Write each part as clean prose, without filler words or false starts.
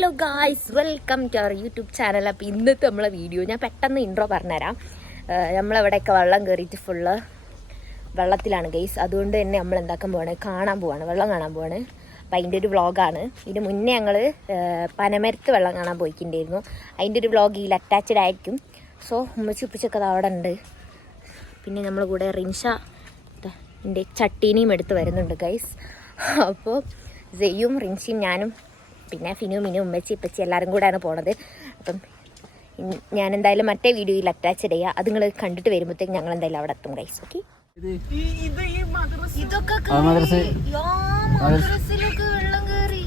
Hello guys, welcome to our YouTube channel. അപ്പോൾ ഇന്നത്തെ നമ്മളെ വീഡിയോ ഞാൻ പെട്ടെന്ന് ഇൻട്രോ പറഞ്ഞുതരാം. നമ്മളവിടെയൊക്കെ വെള്ളം കയറിയിട്ട് ഫുള്ള് വെള്ളത്തിലാണ് ഗൈസ്. അതുകൊണ്ട് തന്നെ നമ്മൾ എന്താക്കാൻ പോവാണ്, വെള്ളം കാണാൻ പോവാണ്. അപ്പം അതിൻ്റെ ഒരു വ്ളോഗാണ്. ഇതിന് മുന്നേ ഞങ്ങൾ പനമരത്ത് വെള്ളം കാണാൻ പോയിട്ടുണ്ടായിരുന്നു. അതിൻ്റെ ഒരു വ്ളോഗ് ഇതിൽ അറ്റാച്ച്ഡ് ആയിരിക്കും. സോ ഉമ്മച്ചുപ്പിച്ചൊക്കെ അവിടെ ഉണ്ട്. പിന്നെ നമ്മൾ കൂടെ റിൻഷ എൻ്റെ ചട്ടീനിയും എടുത്ത് വരുന്നുണ്ട് ഗൈസ്. അപ്പോൾ സെയ്യും റിൻഷിയും ഞാനും പിന്നെ ഫിനും മിനും ഉമ്മച്ചി ഇപ്പച്ചി എല്ലാവരും കൂടെയാണ് പോണത്. അപ്പം ഞാൻ എന്തായാലും മറ്റേ വീഡിയോയിൽ അറ്റാച്ച് ചെയ്യുക. അത് നിങ്ങൾ കണ്ടിട്ട് വരുമ്പോഴത്തേക്ക് ഞങ്ങൾ എന്തായാലും അവിടെ എത്തും ഗൈസ്. ഓക്കെ, ഇതൊക്കെ വെള്ളം കയറി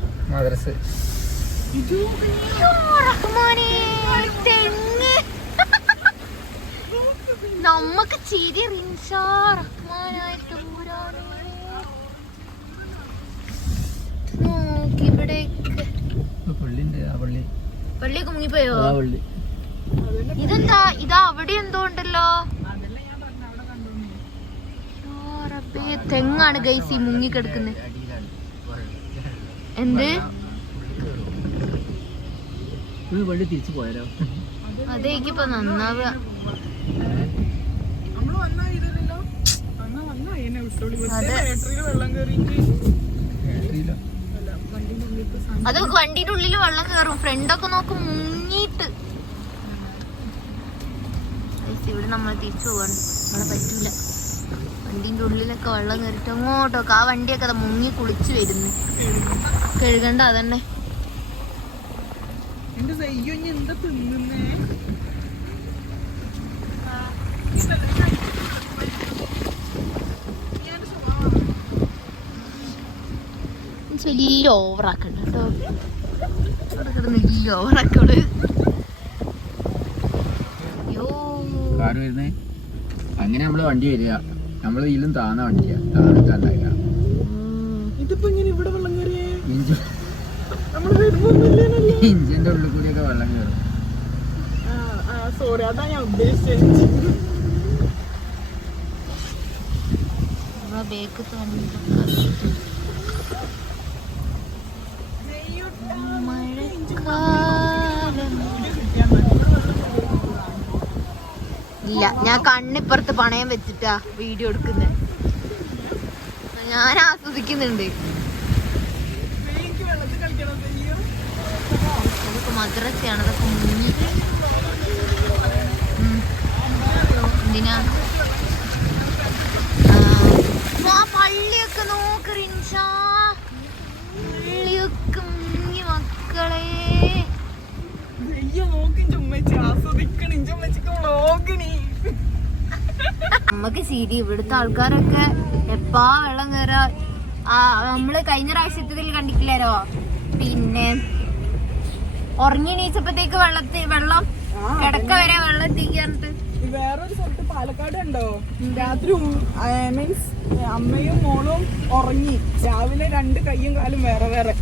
നമ്മക്ക് ചിരി റിൻഷ റഹ്മാനായിട്ട് പള്ളിയൊക്കെ മുങ്ങിപ്പോയോ? ഇതെന്താ, ഇതാ അവിടെ എന്തോ ഉണ്ടല്ലോ. തെങ്ങാണ് ഗൈസ് ഈ മുങ്ങിക്കെടുക്കുന്നത്. എന്ത് അതേക്കിപ്പോ നന്നാവുക. അത് വണ്ടിയുടെ ഉള്ളിൽ വെള്ളം കയറും. ഫ്രണ്ടൊക്കെ നോക്കും മുങ്ങിയിട്ട്. ഇവിടെ നമ്മൾ തിരിച്ചു പോവാണ്, നമ്മളെ പറ്റൂല. വണ്ടിന്റെ ഉള്ളിലൊക്കെ വെള്ളം കയറിട്ട് അങ്ങോട്ടൊക്കെ ആ വണ്ടിയൊക്കെ അത് മുങ്ങി കുളിച്ച് വരുന്നു. കഴുകണ്ട അതന്നെ. വലിയ ഓവറാക്കണ്ട കേട്ടോ, വലിയ ഓവറാക്കോട്. അങ്ങനെ നമ്മള് വണ്ടി വരിക, നമ്മള് ഇതിലും താന്ന വണ്ടിയാ, താന്നിട്ടുണ്ടായില്ല. ഇഞ്ചിന്റെ ഉള്ളിൽ കൂടിയൊക്കെ വെള്ളം കയറും. സോറി, അതാ ഞാൻ ഉദ്ദേശിച്ചത്. ഇല്ല, ഞാൻ കണ്ണിപ്പുറത്ത് പണയം വെച്ചിട്ടാ വീഡിയോ എടുക്കുന്നത്. ഞാൻ ആസ്വദിക്കുന്നുണ്ട്. അതൊക്കെ മദ്രസയാണ്, അതൊക്കെ മുങ്ങി. എന്തിനാ ആ പള്ളിയൊക്കെ നോക്ക് റിൻഷ, പള്ളിയൊക്കെ മുങ്ങി മക്കളെ. നമ്മക്ക് ശരി, ഇവിടുത്തെ ആൾക്കാരൊക്കെ എപ്പാ വെള്ളം കയറാ. നമ്മള് കഴിഞ്ഞ പ്രാവശ്യത്തിൽ കണ്ടിട്ടില്ലല്ലോ, പിന്നെ ഉറങ്ങി നീച്ചപ്പോഴത്തേക്ക് വെള്ളം കിടക്ക വരെ വെള്ളം എത്തിക്കാറുണ്ട്. വേറൊരു സ്ഥലത്ത് പാലക്കാട് ഉണ്ടോ, രാത്രി മീൻസ് അമ്മയും മോളും ഉറങ്ങി, രാവിലെ രണ്ട് കയ്യും കാലും വേറെ വേറെ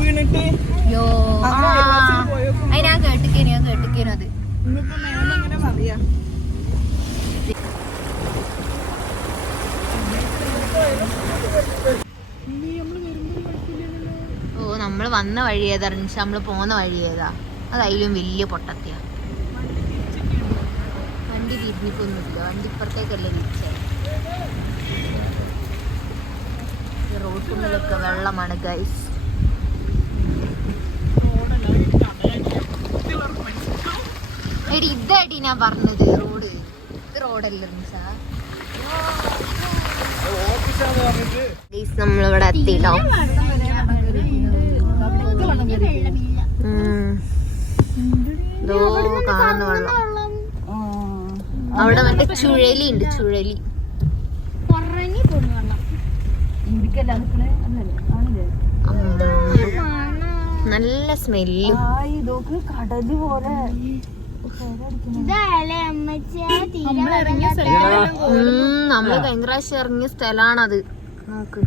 വീണിട്ട്. ഞാൻ കേട്ടിക്കേനു അത്. ഇന്നിപ്പോ മേലെങ്ങനെ പറയാ. ഓ, നമ്മള് വന്ന വഴി ഏതാ റിൻഷ? നമ്മള് പോന്ന വഴി ഏതാ? അത് അതിലും വലിയ പൊട്ടത്തിയാ. വണ്ടി തിരിഞ്ഞിക്കൊന്നുമില്ല, വണ്ടി ഇപ്പുറത്തേക്കല്ലേ തിരിച്ചേ. റോഡുകളിലൊക്കെ വെള്ളമാണ് ഗൈസ്. എടി ഇതായിട്ട് ഞാൻ പറഞ്ഞത് റോഡ്, ഇത് റോഡല്ലേ റിൻഷ? നമ്മളിവിടെ എത്തിട്ടോ. കാണുന്ന വെള്ളം അവിടെ മറ്റേ ചുഴലി ഉണ്ട്, ചുഴലി. നല്ല സ്മെല്ലും. കടല് പോലെ നമ്മള് ഭയങ്കര പ്രാവശ്യം ഇറങ്ങിയ സ്ഥലാണത്. നോക്ക്,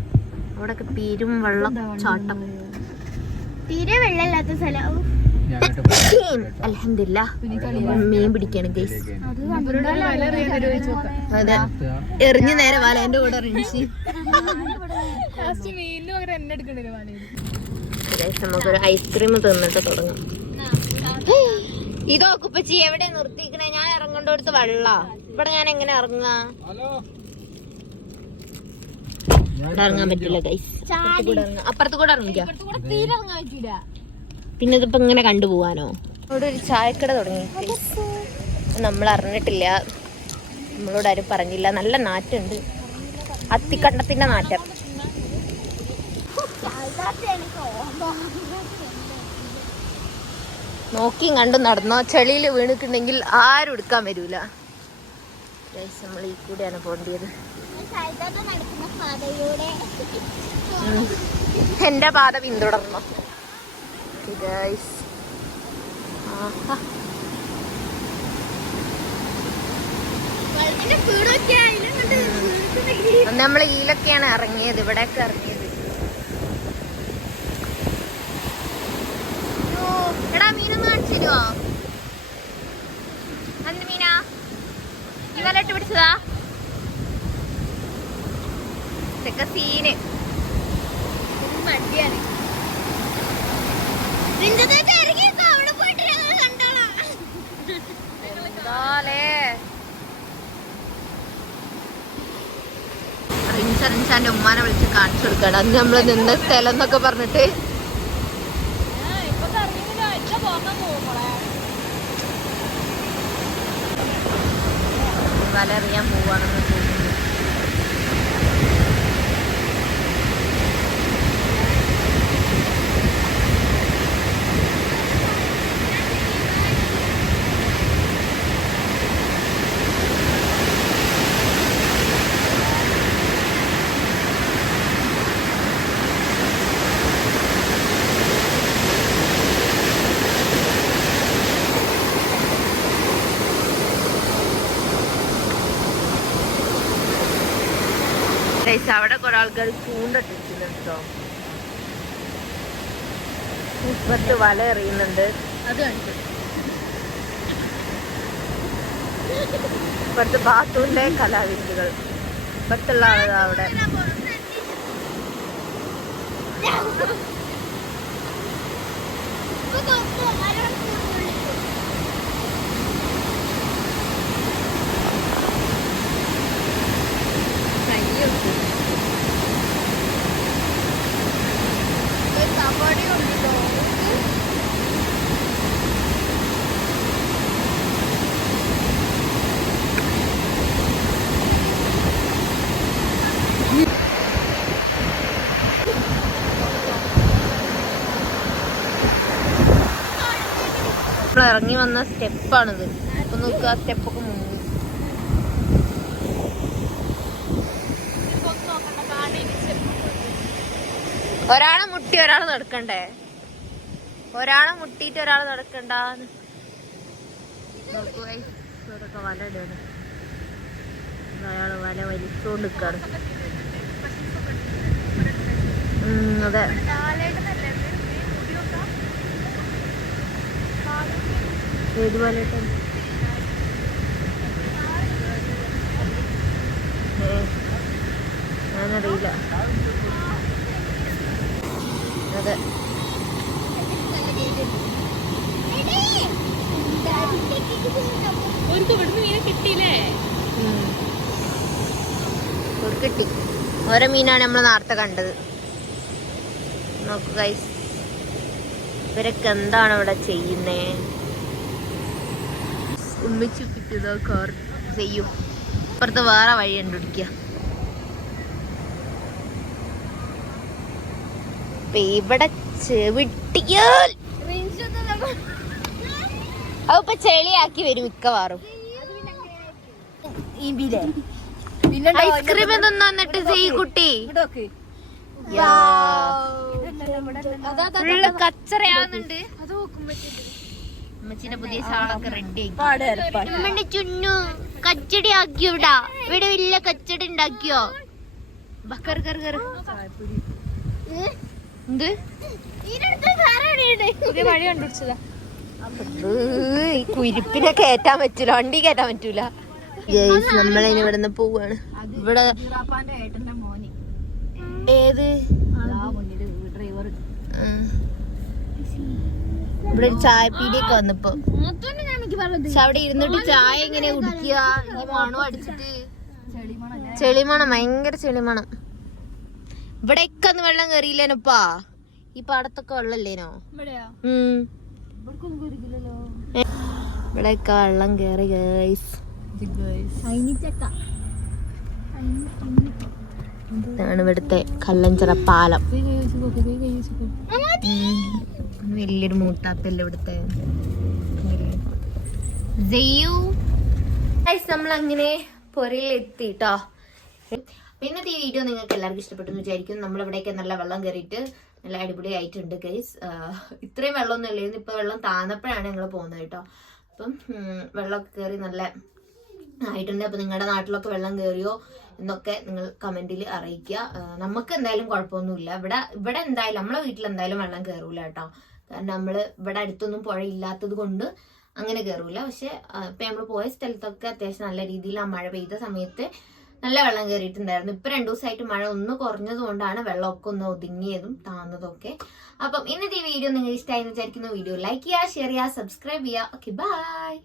അവിടെയൊക്കെ പെരും വെള്ളം ചാട്ടം. തീരെ വെള്ളമില്ലാത്ത സ്ഥലം. അൽഹംദുലില്ലാ മീൻ പിടിക്കാണ് ഗൈസ്. അതെ, എറിഞ്ഞു നേരെ വലേന്റെ കൂടെ റിൻഷി. നമുക്കൊരു ഐസ്ക്രീം തിന്നിട്ട് തുടങ്ങാം. ഇതൊക്കെ ഉപ്പച്ചി എവിടെ നിർത്തിക്കണേ? ഞാൻ ഇറങ്ങേണ്ടടുത്ത് വെള്ള. ഇവിടെ ഞാൻ എങ്ങനെ ഇറങ്ങാ? ഇറങ്ങാൻ പറ്റില്ല ഗൈസ്. അപ്പുറത്ത് കൂടെ ഇറങ്ങിക്കാം. പിന്നെ ഇതിപ്പോ ഇങ്ങനെ കണ്ടുപോവാനോ? ഇവിടെ ഒരു ചായക്കട തുടങ്ങി. നമ്മൾ അറിഞ്ഞിട്ടില്ല, നമ്മളോട് ആരും പറഞ്ഞില്ല. നല്ല നാറ്റുണ്ട്, അത്തിക്കണ്ടത്തിന്റെ നാറ്റം. നോക്കിയും കണ്ടും നടന്നോ. ചെളിയിൽ വീണിട്ടുണ്ടെങ്കിൽ ആരും എടുക്കാൻ വരൂല. നമ്മൾ ഈ കൂടെയാണ് പോകേണ്ടത്. എന്റെ പാത പിന്തുടർന്നോ? നമ്മൾ ഇതിലൊക്കെയാണ് ഇറങ്ങിയത്, ഇവിടെയൊക്കെ ഇറങ്ങിയത്. എടാ മീനൊന്ന് കാണിച്ചു തരുവോ? എന്ത് മീനാ? ഈ വലട്ട് പിടിച്ചതാ? ഇതൊക്കെ സീന് മടിയാണ്. റിൻസാന്റെ ഉമ്മാനെ വിളിച്ച് കാണിച്ചു കൊടുക്കണം. അന്ന് നമ്മള് നിന്ന സ്ഥലം എന്നൊക്കെ പറഞ്ഞിട്ട്. വല എറിയാൻ പോവാണെന്ന് തോന്നുന്നു. അവിടെ കുറെ ആൾക്കാർ ചൂണ്ടിട്ടിരിക്കുന്നുണ്ട് കേട്ടോ. ഇപ്പത്ത് വല എറിയുന്നുണ്ട്. ഇപ്പത്തെ ബാത്തൂന്റെ കലാവിരുന്നുകൾ. ഇപ്പത്തുള്ള ആളുകൾ അവിടെ. ഇറങ്ങി വന്ന സ്റ്റെപ്പാണിത്. അപ്പൊ നോക്കുക, ആ സ്റ്റെപ്പൊക്കെ മുങ്ങി. ഒരാളെ മുട്ടി ഒരാള് നടക്കണ്ടേ? ഒരാളെ മുട്ടിയിട്ട് ഒരാള് നടക്കണ്ടെന്ന് നോക്കുക. ഇതൊക്കെ വല ഇടാണ്. അയാള് വല വലിച്ചോണ്ട് നിക്കാണ്. അതെ, ഏത് വലയിട്ട? ഞാനറിയില്ല. അതെ, കിട്ടി. ഓരോ മീനാണ് നമ്മൾ നേരത്തെ കണ്ടത്. നോക്കൂ ഗൈസ്, ഇവരൊക്കെ എന്താണ് ഇവിടെ ചെയ്യുന്നേ? ഉമ്മിച്ചിപ്പിച്ചതോ കാർ ചെയ്യും. അപ്പുറത്ത് വേറെ വഴി കണ്ടുപിടിക്കുക. ഇവിടെ ചെവിട്ടിയാൽ അതിപ്പോ ചെളിയാക്കി വരും മിക്കവാറും. ഐസ്ക്രീം എന്തൊന്നും വന്നിട്ട് ചെയ് കുട്ടി. ഫുള്ള് കച്ചറയാവുന്നുണ്ട്. അമ്മച്ചിന്റെ പുതിയ ഷാളൊക്കെ റെഡി ആക്കി. ചുന്നു കച്ചടി ആക്കിയോ? ഇവിടെ വലിയ കച്ചടി ഉണ്ടാക്കിയോ? എന്ത് വഴി കണ്ടുപിടിച്ചതാ? കുരിപ്പിനെ കേറ്റാൻ പറ്റൂല, വണ്ടി കേറ്റാൻ പറ്റൂല. നമ്മളിനി ഇവിടുന്ന് പോവാണ്. ഇവിടെ ഏത് ഡ്രൈവർ ഇവിടെ ഒരു ചായപ്പീടിയൊക്കെ വന്നപ്പോ പക്ഷെ അവിടെ ഇരുന്നിട്ട് ചായ എങ്ങനെ കുടിക്കുക ഈ മണം അടിച്ചിട്ട് ചെളിമണം, ഭയങ്കര ചെളിമണം. ഇവിടെയൊക്കെ ഒന്ന് വെള്ളം കയറിയില്ലേനോപ്പാ, ഈ പാടത്തൊക്കെ വെള്ളല്ലേനോ? ഇവിടെയൊക്കെ വെള്ളം കയറി ഗൈസ്. ഇതാണ് ഇവിടുത്തെ കല്ലഞ്ചിറ പാലം. വലിയൊരു മൂത്താപ്പല്ലേ ഇവിടുത്തെ. നമ്മളങ്ങനെ പുരയിലെത്തിട്ടോ. ഇന്നത്തെ ഈ വീഡിയോ നിങ്ങൾക്ക് എല്ലാവർക്കും ഇഷ്ടപ്പെട്ടു എന്ന് വിചാരിക്കും. നമ്മളിവിടെയൊക്കെ നല്ല വെള്ളം കയറിയിട്ട് നല്ല അടിപൊളിയായിട്ടുണ്ട് ഗൈസ്. ഇത്രയും വെള്ളമൊന്നും ഇല്ലായിരുന്നു, ഇപ്പൊ വെള്ളം താന്നപ്പോഴാണ് ഞങ്ങൾ പോകുന്നത് കേട്ടോ. അപ്പം വെള്ളമൊക്കെ കയറി നല്ല ആയിട്ടുണ്ട്. അപ്പൊ നിങ്ങളുടെ നാട്ടിലൊക്കെ വെള്ളം കയറിയോ എന്നൊക്കെ നിങ്ങൾ കമന്റിൽ അറിയിക്കുക. നമുക്ക് എന്തായാലും കുഴപ്പമൊന്നുമില്ല. ഇവിടെ എന്തായാലും നമ്മളെ വീട്ടിൽ എന്തായാലും വെള്ളം കയറൂല കേട്ടോ. കാരണം നമ്മള് ഇവിടെ അടുത്തൊന്നും പുഴ ഇല്ലാത്തത് കൊണ്ട് അങ്ങനെ കയറൂല. പക്ഷെ ഇപ്പൊ നമ്മൾ പോയ സ്ഥലത്തൊക്കെ അത്യാവശ്യം നല്ല രീതിയിൽ ആ മഴ പെയ്ത സമയത്ത് നല്ല വെള്ളം കയറിയിട്ടുണ്ടായിരുന്നു. ഇപ്പൊ 2 ദിവസമായിട്ട് മഴ ഒന്ന് കുറഞ്ഞത് കൊണ്ടാണ് വെള്ളമൊക്കെ ഒന്ന് ഒതുങ്ങിയതും താന്നതും ഒക്കെ. അപ്പം ഇന്നത്തെ ഈ വീഡിയോ നിങ്ങൾക്ക് ഇഷ്ടമായി എന്ന് വിചാരിക്കുന്നു. വീഡിയോ ലൈക്ക് ചെയ്യുക, ഷെയർ ചെയ്യുക, സബ്സ്ക്രൈബ് ചെയ്യുക. Okay, by.